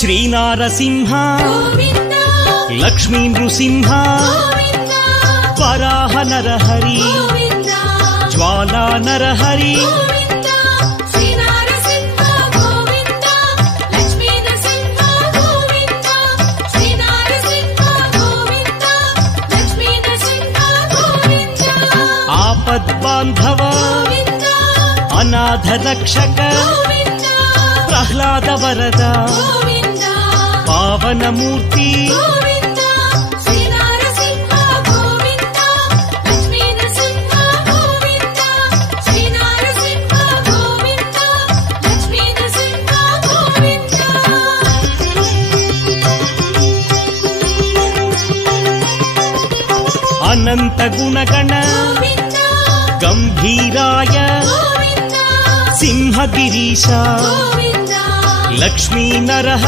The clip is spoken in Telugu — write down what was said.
శ్రీనారసింహ గోవింద లక్ష్మీ నృసింహ గోవింద వరాహ నరహరి గోవింద జ్వాలా నరహరి గోవింద శ్రీనారసింహ గోవింద లక్ష్మీ నరసింహ గోవింద శ్రీనారసింహ గోవింద లక్ష్మీ నరసింహ గోవింద ఆపద్బాంధవ గోవింద అనాథ రక్షక గోవింద ప్రహ్లాద వరద గోవింద పావనమూర్తి గోవింద శ్రీనారసింహ గోవింద లక్ష్మీ నరసింహ గోవింద శ్రీనారసింహ గోవింద లక్ష్మీ నరసింహ గోవింద అనంత గుణగణ గోవింద గంభీరాయ గోవింద సింహగిరీశ గోవింద లక్ష్మీ నరహ